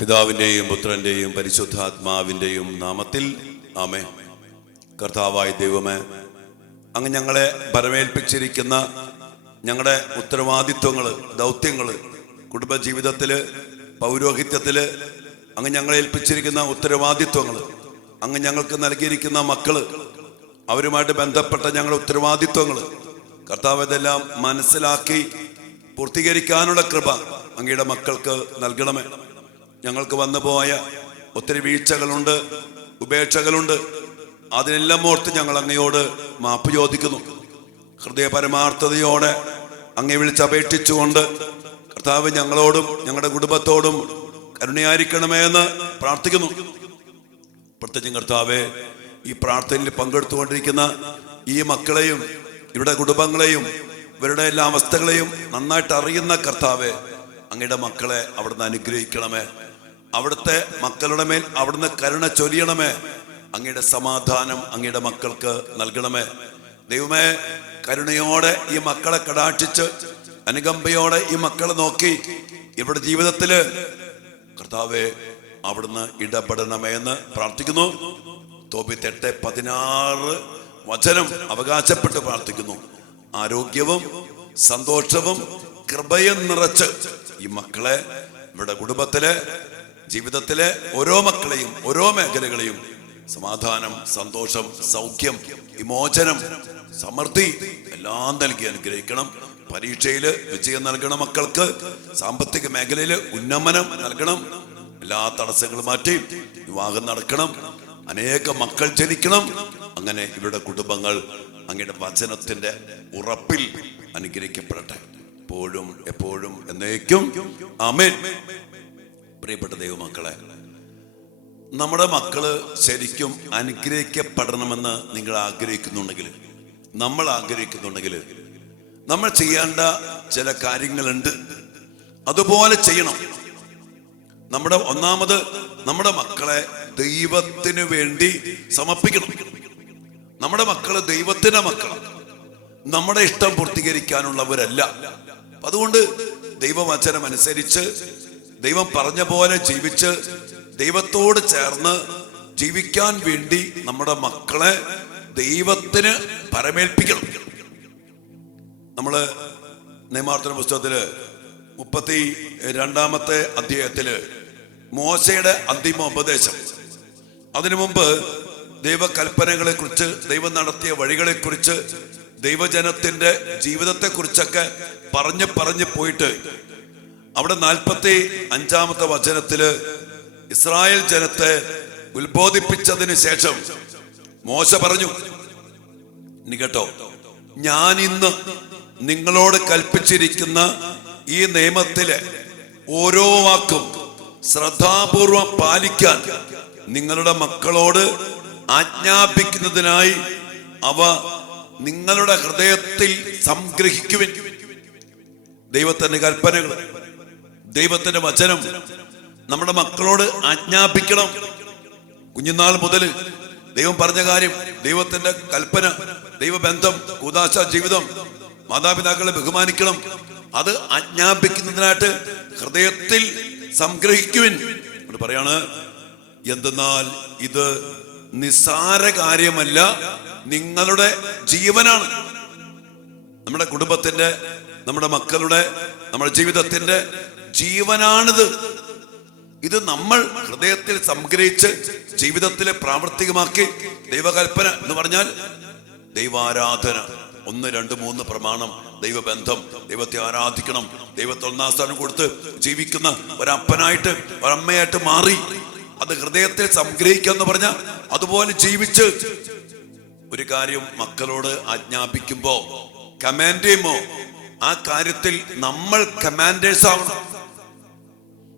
പിതാവിൻ്റെയും പുത്രൻ്റെയും പരിശുദ്ധാത്മാവിൻ്റെയും നാമത്തിൽ ആമേൻ. കർത്താവായ ദൈവമേ, അങ്ങ് ഞങ്ങളെ ഭരമേൽപ്പിച്ചിരിക്കുന്ന ഞങ്ങളുടെ ഉത്തരവാദിത്വങ്ങൾ, ദൗത്യങ്ങൾ, കുടുംബജീവിതത്തിൽ, പൗരോഹിത്യത്തിൽ അങ്ങ് ഞങ്ങളെ ഏൽപ്പിച്ചിരിക്കുന്ന ഉത്തരവാദിത്വങ്ങൾ, അങ്ങ് ഞങ്ങൾക്ക് നൽകിയിരിക്കുന്ന മക്കൾ, അവരുമായിട്ട് ബന്ധപ്പെട്ട ഞങ്ങളുടെ ഉത്തരവാദിത്വങ്ങൾ, കർത്താവ് ഇതെല്ലാം മനസ്സിലാക്കി പൂർത്തീകരിക്കാനുള്ള കൃപ അങ്ങയുടെ മക്കൾക്ക് നൽകണമേ. ഞങ്ങൾക്ക് വന്നുപോയ ഒത്തിരി വീഴ്ചകളുണ്ട്, ഉപേക്ഷകളുണ്ട്. അതിനെല്ലാം ഓർത്ത് ഞങ്ങൾ അങ്ങയോട് മാപ്പ് ചോദിക്കുന്നു. ഹൃദയ പരമാർത്ഥതയോടെ അങ്ങയെ വിളിച്ചപേക്ഷിച്ചുകൊണ്ട് കർത്താവ് ഞങ്ങളോടും ഞങ്ങളുടെ കുടുംബത്തോടും കരുണയായിരിക്കണമേ എന്ന് പ്രാർത്ഥിക്കുന്നു. പ്രത്യേകിച്ചും കർത്താവെ, ഈ പ്രാർത്ഥനയിൽ പങ്കെടുത്തുകൊണ്ടിരിക്കുന്ന ഈ മക്കളെയും ഇവരുടെ കുടുംബങ്ങളെയും ഇവരുടെ എല്ലാ അവസ്ഥകളെയും നന്നായിട്ട് അറിയുന്ന കർത്താവെ, അങ്ങയുടെ മക്കളെ അവിടുന്ന് അനുഗ്രഹിക്കണമേ. അവിടുത്തെ മക്കളുടെ മേൽ അവിടുന്ന് കരുണ ചൊരിയണമേ. അങ്ങയുടെ സമാധാനം അങ്ങയുടെ മക്കൾക്ക് നൽകണമേ. ദൈവമേ, കരുണയോടെ ഈ മക്കളെ കടാക്ഷിച്ച് അനുകമ്പയോടെ ഈ മക്കളെ നോക്കി ഇവരുടെ ജീവിതത്തില് കർത്താവെ അവിടുന്ന് ഇടപെടണമേ എന്ന് പ്രാർത്ഥിക്കുന്നു. തോബിത്ത് 8:16 വചനം അവകാശപ്പെട്ട് പ്രാർത്ഥിക്കുന്നു. ആരോഗ്യവും സന്തോഷവും കൃപയും നിറച്ച് ഈ മക്കളെ ഇവരുടെ കുടുംബത്തിലെ ജീവിതത്തിലെ ഓരോ മക്കളെയും ഓരോ മേഖലകളെയും സമാധാനം, സന്തോഷം, സൗഖ്യം, വിമോചനം, സമൃദ്ധി എല്ലാം നൽകി അനുഗ്രഹിക്കണം. പരീക്ഷയിൽ വിജയം നൽകണം. മക്കൾക്ക് സാമ്പത്തിക മേഖലയിൽ ഉന്നമനം നൽകണം. എല്ലാ തടസ്സങ്ങളും മാറ്റി വിവാഹം നടക്കണം. അനേക മക്കൾ ജനിക്കണം. അങ്ങനെ ഇവരുടെ കുടുംബങ്ങൾ അങ്ങയുടെ വചനത്തിന്റെ ഉറപ്പിൽ അനുഗ്രഹിക്കപ്പെടട്ടെ, എപ്പോഴും എപ്പോഴും എന്നേക്കും ആമേൻ. പ്രിയപ്പെട്ട ദൈവമക്കളെ, നമ്മുടെ മക്കള് ശരിക്കും അനുഗ്രഹിക്കപ്പെടണമെന്ന് നിങ്ങൾ ആഗ്രഹിക്കുന്നുണ്ടെങ്കിൽ, നമ്മൾ ആഗ്രഹിക്കുന്നുണ്ടെങ്കിൽ, നമ്മൾ ചെയ്യേണ്ട ചില കാര്യങ്ങളുണ്ട്. അതുപോലെ ചെയ്യണം. ഒന്നാമത് നമ്മുടെ മക്കളെ ദൈവത്തിന് വേണ്ടി സമർപ്പിക്കണം. നമ്മുടെ മക്കള് ദൈവത്തിന്റെ മക്കളാണ്. നമ്മുടെ ഇഷ്ടം പൂർത്തീകരിക്കാനുള്ളവരല്ല. അതുകൊണ്ട് ദൈവവചനം അനുസരിച്ച് ദൈവം പറഞ്ഞ പോലെ ജീവിച്ച് ദൈവത്തോട് ചേർന്ന് ജീവിക്കാൻ വേണ്ടി നമ്മുടെ മക്കളെ ദൈവത്തിന് പരമേൽപ്പിക്കണം. നമ്മള് നിയമാവർത്തന പുസ്തകത്തില് 32-ാമത്തെ അധ്യായത്തില് മോശയുടെ അന്തിമ ഉപദേശം, അതിനു മുമ്പ് ദൈവകൽപ്പനകളെ കുറിച്ച്, ദൈവം നടത്തിയ വഴികളെ കുറിച്ച്, ദൈവജനത്തിന്റെ ജീവിതത്തെ കുറിച്ചൊക്കെ പറഞ്ഞ് പോയിട്ട് അവിടെ 45-ാമത്തെ വചനത്തില് ഇസ്രായേൽ ജനത്തെ ഉത്ബോധിപ്പിച്ചതിന് ശേഷം മോശ പറഞ്ഞു, ഇനി കേട്ടോ, ഞാൻ ഇന്ന് നിങ്ങളോട് കൽപ്പിച്ചിരിക്കുന്ന ഈ നിയമത്തിലെ ഓരോ വാക്കും ശ്രദ്ധാപൂർവം പാലിക്കാൻ നിങ്ങളുടെ മക്കളോട് ആജ്ഞാപിക്കുന്നതിനായി അവ നിങ്ങളുടെ ഹൃദയത്തിൽ സംഗ്രഹിക്കുവിൻ. ദൈവത്തിന്റെ കൽപ്പനകൾ, ദൈവത്തിന്റെ വചനം നമ്മുടെ മക്കളോട് ആജ്ഞാപിക്കണം. കുഞ്ഞുനാൾ മുതൽ ദൈവം പറഞ്ഞ കാര്യം, ദൈവത്തിന്റെ കൽപ്പന, ദൈവബന്ധം, കൂദാശ ജീവിതം, മാതാപിതാക്കളെ ബഹുമാനിക്കണം. അത് ആജ്ഞാപിക്കുന്നതിനായിട്ട് ഹൃദയത്തിൽ സംഗ്രഹിക്കുവിൻ. പറയാണ്, എന്തെന്നാൽ ഇത് നിസ്സാര കാര്യമല്ല, നിങ്ങളുടെ ജീവനാണ്. നമ്മുടെ കുടുംബത്തിന്റെ, നമ്മുടെ മക്കളുടെ, നമ്മുടെ ജീവിതത്തിന്റെ ജീവനാണിത്. ഇത് നമ്മൾ ഹൃദയത്തിൽ സംഗ്രഹിച്ച് ജീവിതത്തിലെ പ്രാവർത്തികമാക്കി, ദൈവകൽപ്പന എന്ന് പറഞ്ഞാൽ ദൈവാരാധന, 1, 2, 3 പ്രമാണം, ദൈവബന്ധം, ദൈവത്തെ ആരാധിക്കണം, ദൈവത്തെ ഒന്നാം സ്ഥാനം കൊടുത്ത് ജീവിക്കുന്ന ഒരപ്പനായിട്ട് ഒരമ്മയായിട്ട് മാറി അത് ഹൃദയത്തിൽ സംഗ്രഹിക്കുക എന്ന് പറഞ്ഞാൽ അതുപോലെ ജീവിച്ച് ഒരു കാര്യം മക്കളോട് ആജ്ഞാപിക്കുമ്പോ, കമാൻഡ് ചെയ്യുമ്പോ, ആ കാര്യത്തിൽ നമ്മൾ കമാൻഡേഴ്സ് ആവണം.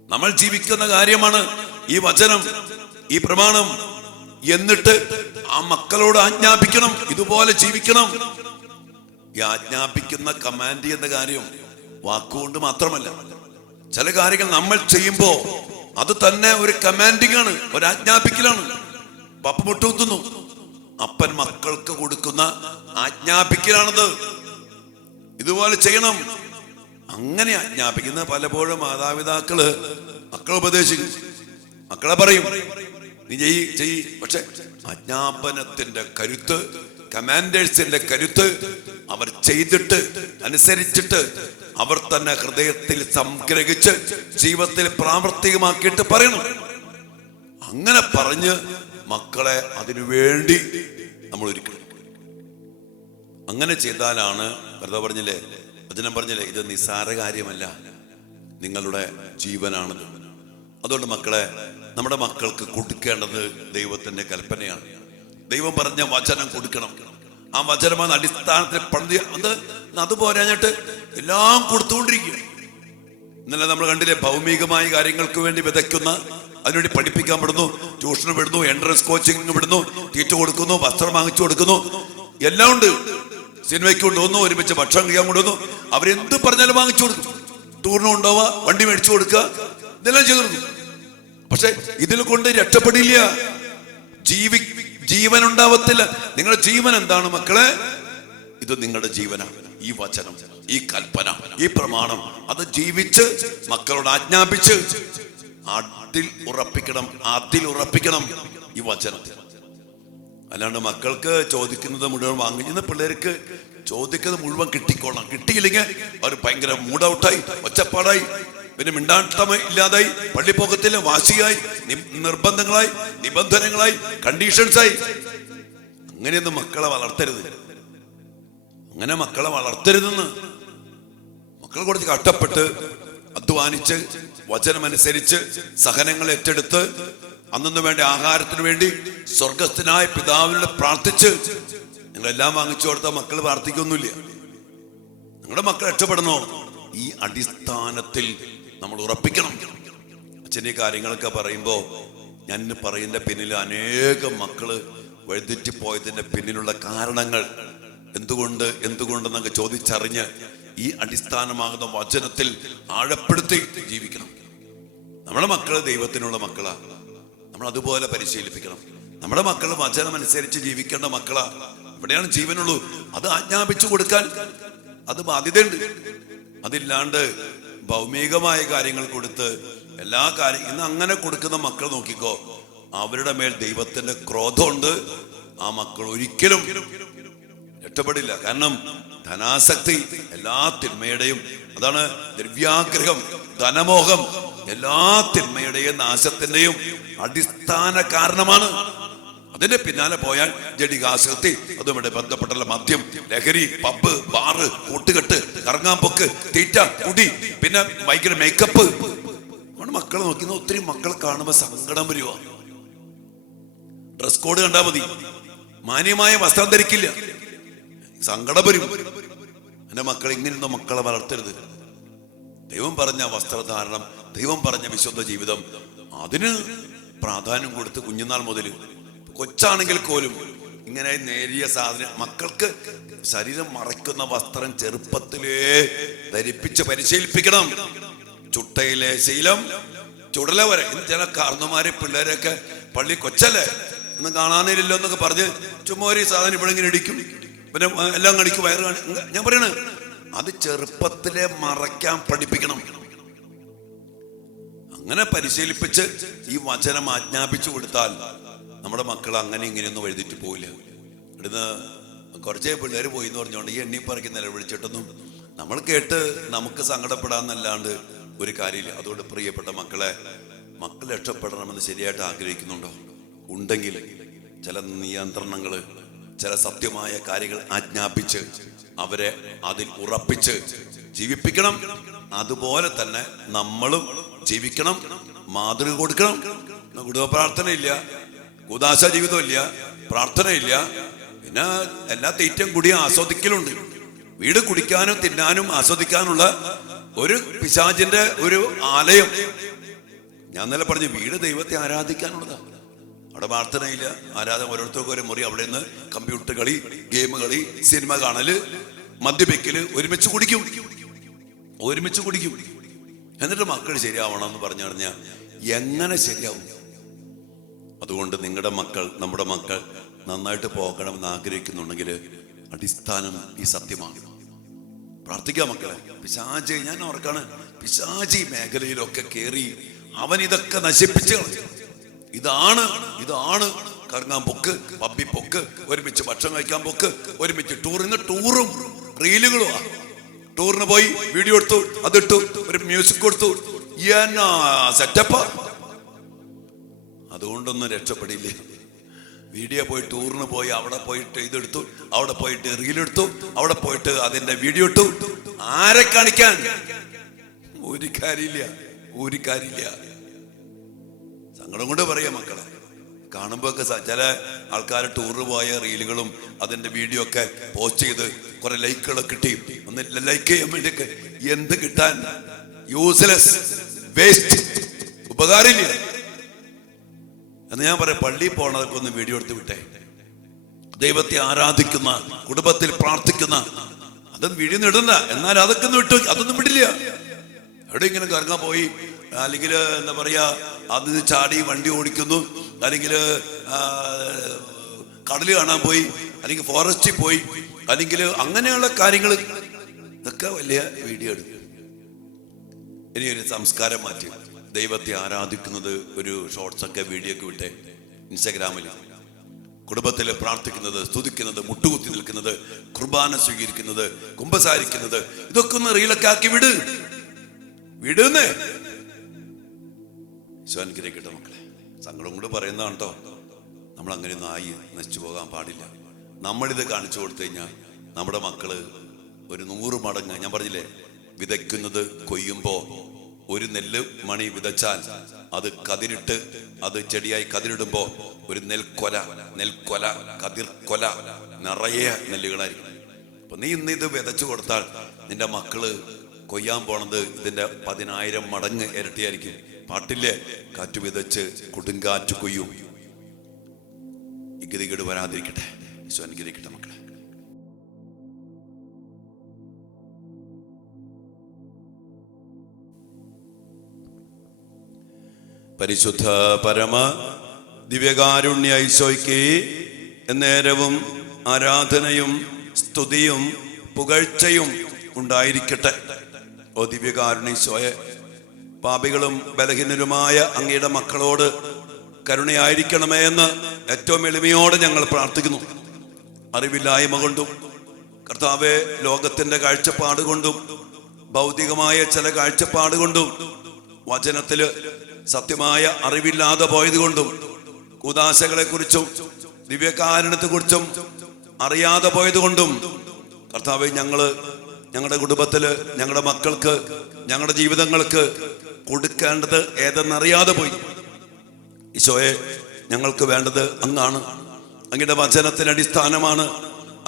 നമ്മൾ ജീവിക്കുന്ന കാര്യമാണ് ഈ വചനം, ഈ പ്രമാണം. എന്നിട്ട് ആ മക്കളോട് ആജ്ഞാപിക്കണം, ഇതുപോലെ ജീവിക്കണം. ഈ ആജ്ഞാപിക്കുന്ന, കമാൻഡ് ചെയ്യുന്ന കാര്യം വാക്കുകൊണ്ട് മാത്രമല്ല. ചില കാര്യങ്ങൾ നമ്മൾ ചെയ്യുമ്പോ അത് തന്നെ ഒരു കമാൻഡിങ് ആണ്, ഒരു ആജ്ഞാപിക്കലാണ്. പപ്പ മുട്ടുകുത്തുന്നു, അപ്പൻ മക്കൾക്ക് കൊടുക്കുന്ന ആജ്ഞാപിക്കലാണത്. ഇതുപോലെ ചെയ്യണം. അങ്ങനെ ആജ്ഞാപിക്കുന്ന പലപ്പോഴും മാതാപിതാക്കള് മക്കൾ ഉപദേശിക്കും, മക്കളെ പറയും നീ ചെയ്യ്. പക്ഷെ ആജ്ഞാപനത്തിന്റെ കരുത്ത്, കമാൻഡേഴ്സിന്റെ കരുത്ത് അവർ ചെയ്തിട്ട് അനുസരിച്ചിട്ട് അവർ തന്നെ ഹൃദയത്തിൽ സംഗ്രഹിച്ച് ജീവിതത്തിൽ പ്രാവർത്തികമാക്കിയിട്ട് പറയണം. അങ്ങനെ പറഞ്ഞ് മക്കളെ അതിനു വേണ്ടി നമ്മൾ ഒരുക്കണം. അങ്ങനെ ചെയ്താലാണ് വെറുതെ പറഞ്ഞില്ലേ, വചനം പറഞ്ഞില്ലേ, ഇത് നിസ്സാര കാര്യമല്ല, നിങ്ങളുടെ ജീവനാണത്. അതുകൊണ്ട് മക്കളെ, നമ്മുടെ മക്കൾക്ക് കൊടുക്കേണ്ടത് ദൈവത്തിന്റെ കൽപ്പനയാണ്. ദൈവം പറഞ്ഞ വചനം കൊടുക്കണം. ആ വചനമാണ് അടിസ്ഥാനത്തിൽ പണിത് അത് പോരാഞ്ഞിട്ട് എല്ലാം കൊടുത്തുകൊണ്ടിരിക്കുക. ഇന്നലെ നമ്മൾ കണ്ടില്ലേ, ഭൗമികമായ കാര്യങ്ങൾക്ക് വേണ്ടി വിതയ്ക്കുന്ന, അതിനുവേണ്ടി പഠിപ്പിക്കാൻ വിടുന്നു, ട്യൂഷന് വിടുന്നു, എൻട്രൻസ് കോച്ചിങ് വിടുന്നു, തീറ്റ കൊടുക്കുന്നു, വസ്ത്രം വാങ്ങിച്ചു കൊടുക്കുന്നു, എല്ലാം ഉണ്ട്. സിനിമയ്ക്ക് കൊണ്ടുവന്നു, ഒരുമിച്ച് ഭക്ഷണം കഴിക്കാൻ കൊണ്ടുവന്നു, അവരെന്ത് പറഞ്ഞാലും വാങ്ങിച്ചു കൊടുക്കും. ടൂറിന് കൊണ്ടുപോവുക, വണ്ടി മേടിച്ചു കൊടുക്കുക, ഇതെല്ലാം ചെയ്തു കൊടുക്കും. പക്ഷെ ഇതിൽ കൊണ്ട് രക്ഷപ്പെടില്ല, ജീവൻ ഉണ്ടാവത്തില്ല. നിങ്ങളുടെ ജീവൻ എന്താണ് മക്കളെ? ഇത് നിങ്ങളുടെ ജീവനാണ്. ഈ വചനം, ഈ കൽപ്പന, ഈ പ്രമാണം അത് ജീവിച്ച് മക്കളോട് ആജ്ഞാപിച്ച് അതിൽ ഉറപ്പിക്കണം ഈ വചനത്തിൽ. അല്ലാണ്ട് മക്കൾക്ക് ചോദിക്കുന്നത് മുഴുവൻ വാങ്ങി. ഇന്ന് പിള്ളേർക്ക് ചോദിക്കുന്നത് മുഴുവൻ കിട്ടിക്കോളാം. കിട്ടിയില്ലെങ്കിൽ അവർ ഭയങ്കര മൂഡ് ഔട്ടായി, ഒച്ചപ്പാടായി, പിന്നെ മിണ്ടാട്ടമ ഇല്ലാതായി, പള്ളിപ്പോക്കത്തിലെ വാശിയായി, നിർബന്ധങ്ങളായി, നിബന്ധനകളായി, കണ്ടീഷൻസായി. അങ്ങനെയൊന്നും മക്കളെ വളർത്തരുത്. അങ്ങനെ മക്കളെ വളർത്തരുതെന്ന്. മക്കൾ കുറച്ച് കഷ്ടപ്പെട്ട് അധ്വാനിച്ച് വചനമനുസരിച്ച് സഹനങ്ങൾ ഏറ്റെടുത്ത് അന്നു വേണ്ട ആഹാരത്തിന് വേണ്ടി സ്വർഗസ്ഥനായ പിതാവിനോട് പ്രാർത്ഥിച്ച് നിങ്ങളെല്ലാം വാങ്ങിച്ചു കൊടുത്താൽ മക്കൾ പ്രാർത്ഥിക്കൊന്നുമില്ല. നിങ്ങളുടെ മക്കൾ രക്ഷപ്പെടണോ? ഈ അടിസ്ഥാനത്തിൽ നമ്മൾ ഉറപ്പിക്കണം. അച്ഛൻ്റെ കാര്യങ്ങളൊക്കെ പറയുമ്പോൾ ഞാൻ പറയുന്ന പിന്നിൽ അനേകം മക്കള് വഴിതെറ്റിപ്പോയതിന്റെ പിന്നിലുള്ള കാരണങ്ങൾ എന്തുകൊണ്ടെന്നൊക്കെ ചോദിച്ചറിഞ്ഞ് ഈ അടിസ്ഥാനമാകുന്ന വചനത്തിൽ ആഴപ്പെടുത്തി ജീവിക്കണം. നമ്മുടെ മക്കള് ദൈവത്തിനുള്ള മക്കളാ, നമ്മൾ അതുപോലെ പരിശീലിപ്പിക്കണം. നമ്മുടെ മക്കൾ വചനം അനുസരിച്ച് ജീവിക്കേണ്ട മക്കളാ. ഇവിടെയാണ് ജീവനുള്ളൂ. അത് ആജ്ഞാപിച്ചു കൊടുക്കാൻ അത് ബാധ്യതയുണ്ട്. അതില്ലാണ്ട് ഭൗമികമായ കാര്യങ്ങൾ കൊടുത്ത് എല്ലാ കാര്യം ഇന്ന് അങ്ങനെ കൊടുക്കുന്ന മക്കൾ നോക്കിക്കോ, അവരുടെ മേൽ ദൈവത്തിന്റെ ക്രോധമുണ്ട്. ആ മക്കൾ ഒരിക്കലും രക്ഷപ്പെടില്ല. കാരണം ധനാസക്തി എല്ലാ തിന്മയുടെയും, അതാണ് ദ്രവ്യാഗ്രഹം, ധനമോഹം എല്ലാ തിന്മയുടെയും നാശത്തിന്റെയും അടിസ്ഥാന കാരണമാണ്. അതിന്റെ പിന്നാലെ പോയാൽ ജഡികാസക്തി, അതുമായി ബന്ധപ്പെട്ടല്ല മദ്യം, ലഹരി, പബ്ബ്, ബാറ്, കൂട്ടുകെട്ട്, കറങ്ങാമ്പൊക്ക്, തീറ്റ, കുടി, പിന്നെ ഭയങ്കര മേക്കപ്പ്. മക്കളെ നോക്കുന്ന ഒത്തിരി മക്കളെ കാണുമ്പോ സങ്കടം വരുവാ. ഡ്രസ് കോഡ് കണ്ടാ മതി, മാന്യമായ വസ്ത്രം ധരിക്കില്ല, സങ്കടം വരും. എന്റെ മക്കൾ ഇങ്ങനെയൊന്നും മക്കളെ വളർത്തരുത്. ദൈവം പറഞ്ഞ വസ്ത്രധാരണം, ദൈവം പറഞ്ഞ വിശുദ്ധ ജീവിതം, അതിന് പ്രാധാന്യം കൊടുത്ത് കുഞ്ഞുനാൾ മുതൽ, കൊച്ചാണെങ്കിൽ പോലും ഇങ്ങനെ നേരിയ സാധനം, മക്കൾക്ക് ശരീരം മറയ്ക്കുന്ന വസ്ത്രം ചെറുപ്പത്തിലേ ധരിപ്പിച്ച് പരിശീലിപ്പിക്കണം. ചുട്ടയിലെ ശീലം ചുടല വരെ. ഇന്ന് ചില കാർന്നമാരെ പിള്ളേരൊക്കെ പള്ളി കൊച്ചല്ലേ ഇന്ന് കാണാനില്ലല്ലോ എന്നൊക്കെ പറഞ്ഞ് ചുമ്മാ ഒരു സാധനം ഇവിടെ ഇങ്ങനെ ഇടിക്കും, പിന്നെ എല്ലാം കണിക്കും, വയറ് കാണി. ഞാൻ പറയണ അത് ചെറുപ്പത്തിലെ മറയ്ക്കാൻ പഠിപ്പിക്കണം. അങ്ങനെ പരിശീലിപ്പിച്ച് ഈ വചനം ആജ്ഞാപിച്ചു കൊടുത്താൽ നമ്മുടെ മക്കൾ അങ്ങനെ ഇങ്ങനെയൊന്നും വഴുതിട്ട് പോവില്ല. ഇവിടുന്ന് കുറച്ചേ പിള്ളേർ പോയി എന്ന് പറഞ്ഞുകൊണ്ട് ഈ എണ്ണിപ്പറക്കി നിലവിളിച്ചിട്ടൊന്നും നമ്മൾ കേട്ട് നമുക്ക് സങ്കടപ്പെടാന്നല്ലാണ്ട് ഒരു കാര്യമില്ല. അതുകൊണ്ട് പ്രിയപ്പെട്ട മക്കളെ, മക്കൾ രക്ഷപ്പെടണമെന്ന് ശരിയായിട്ട് ആഗ്രഹിക്കുന്നുണ്ടോ? ഉണ്ടെങ്കിൽ ചില നിയന്ത്രണങ്ങൾ, ചില സത്യമായ കാര്യങ്ങൾ ആജ്ഞാപിച്ച് അവരെ അതിൽ ഉറപ്പിച്ച് ജീവിപ്പിക്കണം. അതുപോലെ തന്നെ നമ്മളും ജീവിക്കണം, മാതൃക കൊടുക്കണം. കുടുംബ പ്രാർത്ഥനയില്ല, കൂദാശ ജീവിതമില്ല, പ്രാർത്ഥനയില്ല, പിന്നെ എല്ലാ തീറ്റയും കൂടിയും ആസ്വദിക്കലുണ്ട്. വീട് കുടിക്കാനും തിന്നാനും ആസ്വദിക്കാനുള്ള ഒരു പിശാചിന്റെ ഒരു ആലയം. ഞാൻ ഇന്നലെ പറഞ്ഞു, വീട് ദൈവത്തെ ആരാധിക്കാനുള്ളതാണ്. അവിടെ പ്രാർത്ഥനയില്ല, ആരാധന, ഓരോരുത്തർക്കും ഒരു മുറി, അവിടെ നിന്ന് കമ്പ്യൂട്ടർ കളി, ഗെയിം കളി, സിനിമ കാണല്, മദ്യപിക്കല്, ഒരുമിച്ച് കുടിക്കും. എന്നിട്ട് മക്കൾ ശരിയാവണം എന്ന് പറഞ്ഞു പറഞ്ഞാൽ എങ്ങനെ ശരിയാവും? അതുകൊണ്ട് നിങ്ങളുടെ മക്കൾ, നമ്മുടെ മക്കൾ നന്നായിട്ട് പോകണമെന്ന് ആഗ്രഹിക്കുന്നുണ്ടെങ്കിൽ അടിസ്ഥാനം ഈ സത്യമാണ്. പ്രാർത്ഥിക്കാം മക്കളെ. പിശാചി, ഞാൻ ഓർക്കാണ്, പിശാചി മേഖലയിലൊക്കെ കയറി അവൻ ഇതൊക്കെ നശിപ്പിച്ച് ഇതാണ് കറങ്ങാൻ പൊക്ക്, പബ്ബി പൊക്ക്, ഒരുമിച്ച് ഭക്ഷണം കഴിക്കാൻ പൊക്ക്, ഒരുമിച്ച് ടൂറും റീലുകളുമാ. ടൂറിന് പോയി വീഡിയോ എടുത്തു, അതിട്ടു, ഒരു മ്യൂസിക് കൊടുത്തു, എന്നാ സെറ്റപ്പാ. അതുകൊണ്ടൊന്നും രക്ഷപ്പെടില്ല. വീഡിയോ പോയി ടൂറിന് പോയി അവിടെ പോയിട്ട് ഇതെടുത്തു, അവിടെ പോയിട്ട് റീലെടുത്തു, അവിടെ പോയിട്ട് അതിന്റെ വീഡിയോ ഇട്ടു. ആരെ കാണിക്കാൻ? ഒരു കാര്യമില്ല. സങ്കടം കൊണ്ട് പറയാം മക്കളെ. കാണുമ്പോ ഒക്കെ ചില ആൾക്കാർ ടൂറിന് പോയ റീലുകളും അതിന്റെ വീഡിയോ ഒക്കെ പോസ്റ്റ് ചെയ്ത് കുറെ ലൈക്കുകളൊക്കെ കിട്ടി. ഒന്ന് ലൈക്ക് ചെയ്യാൻ വേണ്ടിയൊക്കെ എന്ത് കിട്ടാൻ? യൂസ്ലെസ്, വേസ്റ്റ്, ഉപകാരമില്ല എന്ന് ഞാൻ പറയാം. പള്ളിയിൽ പോണതൊക്കെ ഒന്ന് വീഡിയോ എടുത്ത് വിട്ടേ. ദൈവത്തെ ആരാധിക്കുന്ന, കുടുംബത്തിൽ പ്രാർത്ഥിക്കുന്ന, അതൊന്നും വീഡിയോ ഇടണ്ട. എന്നാൽ അതൊക്കെ ഒന്ന് വിട്ടു, അതൊന്നും വിടില്ല. എവിടെ ഇങ്ങനെ കറങ്ങാൻ പോയി, അല്ലെങ്കിൽ എന്താ പറയാ, അത് ചാടി വണ്ടി ഓടിക്കുന്നു, അല്ലെങ്കിൽ കടൽ കാണാൻ പോയി, അല്ലെങ്കിൽ ഫോറസ്റ്റിൽ പോയി, അല്ലെങ്കിൽ അങ്ങനെയുള്ള കാര്യങ്ങൾ, ഇതൊക്കെ വലിയ വീഡിയോ എടുക്കും. ഇനി ഒരു സംസ്കാരം മാറ്റി ദൈവത്തെ ആരാധിക്കുന്നത് ഒരു ഷോർട്സ് ഒക്കെ വീഡിയോ ഒക്കെ വിട്ടെ. ഇൻസ്റ്റാഗ്രാമിൽ കുടുംബത്തിൽ പ്രാർത്ഥിക്കുന്നത്, സ്തുതിക്കുന്നത്, മുട്ടുകുത്തി നിൽക്കുന്നത്, കുർബാന സ്വീകരിക്കുന്നത്, കുമ്പസാരിക്കുന്നത്, ഇതൊക്കെ ഒന്ന് റീലൊക്കെ ആക്കി വിടുന്നേ. അനുഗ്രഹിക്കട്ടെ മക്കളെ. സങ്കടം കൊണ്ട് പറയുന്നതാണ് കേട്ടോ. നമ്മൾ അങ്ങനെയൊന്നും ആയി നശിച്ചു പോകാൻ പാടില്ല. നമ്മളിത് കാണിച്ചു കൊടുത്തു കഴിഞ്ഞാൽ നമ്മുടെ മക്കള് ഒരു 100 മടങ്ങ്, ഞാൻ പറഞ്ഞില്ലേ, വിതയ്ക്കുന്നത് കൊയ്യുമ്പോ ഒരു നെല്ല് മണി വിതച്ചാൽ അത് കതിരിട്ട് അത് ചെടിയായി കതിരിടുമ്പോ ഒരു നെൽക്കൊല, കതിർക്കൊല നിറയെ നെല്ലുകളായിരിക്കും. അപ്പൊ നീ ഇന്ന് ഇത് വിതച്ചു കൊടുത്താൽ നിന്റെ മക്കള് കൊയ്യാൻ പോണത് ഇതിന്റെ 10,000 മടങ്ങ് ഇരട്ടിയായിരിക്കും. പാട്ടില്ലേ, കാറ്റ് വിതച്ച് കൊടുങ്കാറ്റ് കൊയ്യും. ഈ ഗതികേട് വരാതിരിക്കട്ടെ. ഈശോ അനുഗ്രഹിക്കട്ടെ മക്കളെ. പരിശുദ്ധ പരമ ദിവ്യകാരുണ്യ ഈശോയ്ക്ക് എന്നേരവും ആരാധനയും സ്തുതിയും പുകഴ്ചയും ഉണ്ടായിരിക്കട്ടെ. ഓ ദിവ്യകാരുണ്യ ഈശോയെ, പാപികളും ബലഹീനരുമായ അങ്ങയുടെ മക്കളോട് കരുണയായിരിക്കണമേ എന്ന് ഏറ്റവും എളിമയോടെ ഞങ്ങൾ പ്രാർത്ഥിക്കുന്നു. അറിവില്ലായ്മ കൊണ്ടും കർത്താവെ, ലോകത്തിന്റെ കാഴ്ചപ്പാട് കൊണ്ടും ഭൗതികമായ ചില കാഴ്ചപ്പാട് കൊണ്ടും വചനത്തില് സത്യമായ അറിവില്ലാതെ പോയത് കൊണ്ടും കൂദാശകളെ കുറിച്ചും ദിവ്യകാരുണ്യത്തെ കുറിച്ചും അറിയാതെ പോയത് കൊണ്ടും കർത്താവെ, ഞങ്ങളുടെ കുടുംബത്തില്, ഞങ്ങളുടെ മക്കൾക്ക്, ഞങ്ങളുടെ ജീവിതങ്ങൾക്ക് കൊടുക്കേണ്ടത് ഏതെന്നറിയാതെ പോയി. ഈശോയെ, ഞങ്ങൾക്ക് വേണ്ടത് അങ്ങാണ്. അങ്ങയുടെ വചനത്തിന് അടിസ്ഥാനമാണ്.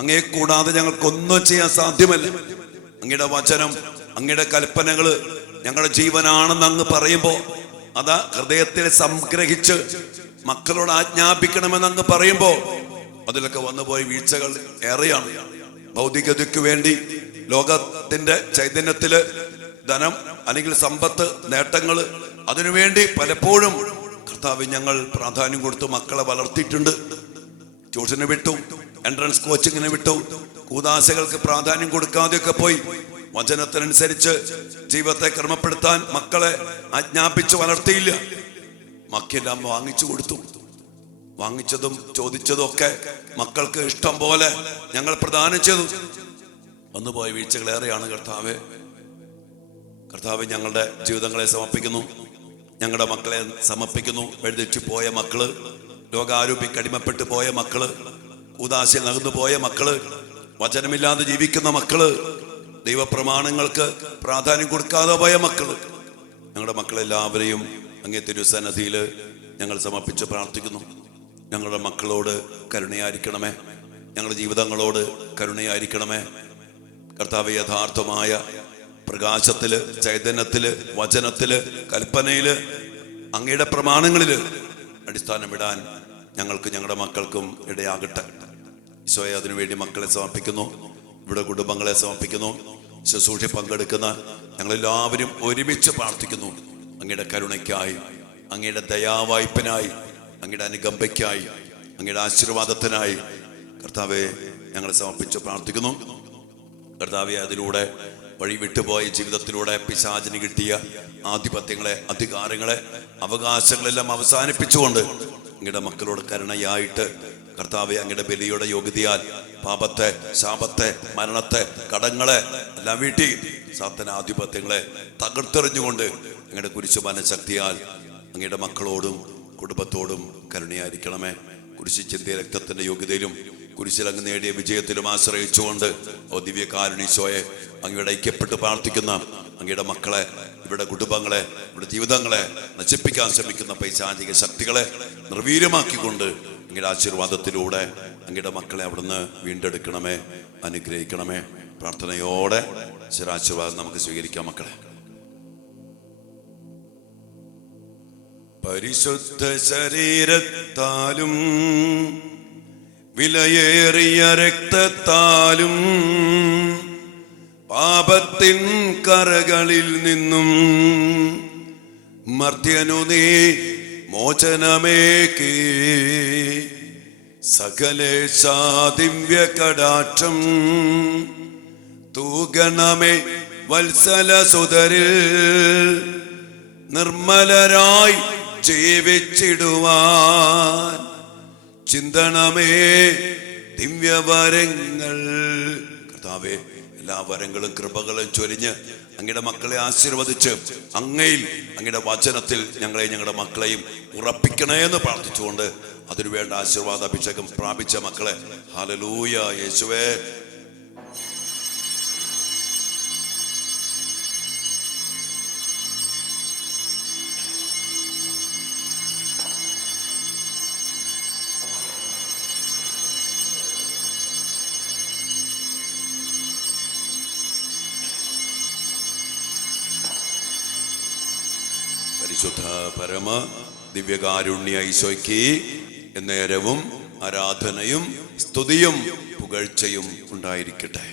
അങ്ങയെ കൂടാതെ ഞങ്ങൾക്കൊന്നും ചെയ്യാൻ സാധ്യമല്ല. അങ്ങയുടെ വചനം, അങ്ങയുടെ കൽപ്പനകള് ഞങ്ങളുടെ ജീവനാണെന്ന് അങ്ങ് പറയുമ്പോ അതാ ഹൃദയത്തിൽ സംഗ്രഹിച്ച് മക്കളോട് ആജ്ഞാപിക്കണമെന്ന് അങ്ങ് പറയുമ്പോ അതിലൊക്കെ വന്നുപോയ വീഴ്ചകൾ ഏറെയാണ്. ഭൗതികതയ്ക്ക് വേണ്ടി ലോകത്തിന്റെ ചൈതന്യത്തില് ധനം അല്ലെങ്കിൽ സമ്പത്ത്, നേട്ടങ്ങള്, അതിനുവേണ്ടി പലപ്പോഴും കർത്താവ് ഞങ്ങൾ പ്രാധാന്യം കൊടുത്ത് മക്കളെ വളർത്തിയിട്ടുണ്ട്. ട്യൂഷന് വിട്ടു, എൻട്രൻസ് കോച്ചിങ്ങിന് വിട്ടു, കൂദാശകൾക്ക് പ്രാധാന്യം കൊടുക്കാതെയൊക്കെ പോയി. വചനത്തിനനുസരിച്ച് ജീവിതത്തെ ക്രമപ്പെടുത്താൻ മക്കളെ ആജ്ഞാപിച്ച് വളർത്തിയില്ല. മക്കെല്ലാം വാങ്ങിച്ചു കൊടുത്തു. വാങ്ങിച്ചതും ചോദിച്ചതും ഒക്കെ മക്കൾക്ക് ഇഷ്ടം പോലെ ഞങ്ങൾ പ്രദാനം ചെയ്തു. വന്നുപോയ വീഴ്ചകളേറെയാണ് കർത്താവെ, ഞങ്ങളുടെ ജീവിതങ്ങളെ സമർപ്പിക്കുന്നു, ഞങ്ങളുടെ മക്കളെ സമർപ്പിക്കുന്നു. എഴുതിച്ചു പോയ മക്കള്, ലോകാരൂപിക്ക് അടിമപ്പെട്ടു പോയ മക്കള്, കൂദാശയിൽ നകന്നു പോയ മക്കള്, വചനമില്ലാതെ ജീവിക്കുന്ന മക്കള്, ദൈവപ്രമാണങ്ങൾക്ക് പ്രാധാന്യം കൊടുക്കാതെ പോയ മക്കള്, ഞങ്ങളുടെ മക്കളെല്ലാവരെയും അങ്ങേ തിരുസന്നിധിയിൽ ഞങ്ങൾ സമർപ്പിച്ച് പ്രാർത്ഥിക്കുന്നു. ഞങ്ങളുടെ മക്കളോട് കരുണയായിരിക്കണമേ. ഞങ്ങളുടെ ജീവിതങ്ങളോട് കരുണയായിരിക്കണമേ. കർത്താവ്, യഥാർത്ഥമായ പ്രകാശത്തില്, ചൈതന്യത്തില്, വചനത്തില്, കൽപ്പനയില്, അങ്ങയുടെ പ്രമാണങ്ങളില് അടിസ്ഥാനമിടാൻ ഞങ്ങൾക്ക്, ഞങ്ങളുടെ മക്കൾക്കും ഇടയാകട്ടെ. ഈശോയെ, അതിനുവേണ്ടി മക്കളെ സമർപ്പിക്കുന്നു, ഇവിടെ കുടുംബങ്ങളെ സമർപ്പിക്കുന്നു. ശുശ്രൂഷ പങ്കെടുക്കുന്ന ഞങ്ങളെല്ലാവരും ഒരുമിച്ച് പ്രാർത്ഥിക്കുന്നു. അങ്ങയുടെ കരുണയ്ക്കായി, അങ്ങയുടെ ദയാവായ്പിനായി, അങ്ങയുടെ അനുകമ്പയ്ക്കായി, അങ്ങയുടെ ആശീർവാദത്തിനായി കർത്താവെ ഞങ്ങളെ സമർപ്പിച്ച് പ്രാർത്ഥിക്കുന്നു. കർത്താവെ, അതിലൂടെ വഴി വിട്ടുപോയ ജീവിതത്തിലൂടെ പിശാചിന് കിട്ടിയ ആധിപത്യങ്ങളെ, അധികാരങ്ങളെ, അവകാശങ്ങളെല്ലാം അവസാനിപ്പിച്ചുകൊണ്ട് അങ്ങയുടെ മക്കളോട് കരുണയായിട്ട് കർത്താവെ, അങ്ങയുടെ ബലിയുടെ യോഗ്യതയാൽ പാപത്തെ, ശാപത്തെ, മരണത്തെ, കടങ്ങളെ എല്ലാം വീട്ടി സാത്താനാധിപത്യങ്ങളെ തകർത്തെറിഞ്ഞുകൊണ്ട് അങ്ങയുടെ കുരിശുമാന ശക്തിയാൽ അങ്ങയുടെ മക്കളോടും കുടുംബത്തോടും കരുണയായിരിക്കണമേ. കുരിശിൽ ചിന്തിയ രക്തത്തിന്റെ യോഗ്യതയിലും കുരിശിൽ അങ്ങ് നേടിയ വിജയത്തിലും ആശ്രയിച്ചുകൊണ്ട് ദിവ്യകാരുണ്യശോയെ അങ്ങയുടെ ഐക്യപ്പെട്ട് പ്രാർത്ഥിക്കുന്ന അങ്ങയുടെ മക്കളെ, ഇവരുടെ കുടുംബങ്ങളെ, ഇവരുടെ ജീവിതങ്ങളെ നശിപ്പിക്കാൻ ശ്രമിക്കുന്ന പൈശാചിക ശക്തികളെ നിർവീര്യമാക്കിക്കൊണ്ട് അങ്ങയുടെ ആശീർവാദത്തിലൂടെ അങ്ങയുടെ മക്കളെ അവിടുന്ന് വീണ്ടെടുക്കണമേ, അനുഗ്രഹിക്കണമേ. പ്രാർത്ഥനയോടെ ശിരാശീർവാദം നമുക്ക് സ്വീകരിക്കാം. മക്കളെ, പരിശുദ്ധ ശരീരത്താലും വിലയേറിയ രക്തത്താലും പാപത്തിൻ കറകളിൽ നിന്നും മർത്യനു നീ മോചനമേകി സകലേശാ ദിവ്യ കടാക്ഷം തൂകണമേ വത്സല സുതരിൽ നിർമ്മലരായി ജീവിച്ചിടുവാൻ ചിന്തണമേ ദിവ്യവരങ്ങൾ. കർത്താവേ, എല്ലാ വരങ്ങളും കൃപകളും ചൊരിഞ്ഞ് അങ്ങയുടെ മക്കളെ ആശീർവദിച്ച് അങ്ങയിൽ, അങ്ങയുടെ വചനത്തിൽ ഞങ്ങളെയും ഞങ്ങളുടെ മക്കളെയും ഉറപ്പിക്കണേ എന്ന് പ്രാർത്ഥിച്ചുകൊണ്ട് അതിനുവേണ്ട ആശീർവാദ അഭിഷേകം പ്രാപിച്ച മക്കളെ, ഹല്ലേലൂയ യേശുവേ. പരിശുദ്ധ പരമ ദിവ്യകാരുണ്യ ഈശോയ്ക്ക് എന്നേരവും ആരാധനയും സ്തുതിയും പുകഴ്ചയും ഉണ്ടായിരിക്കട്ടെ.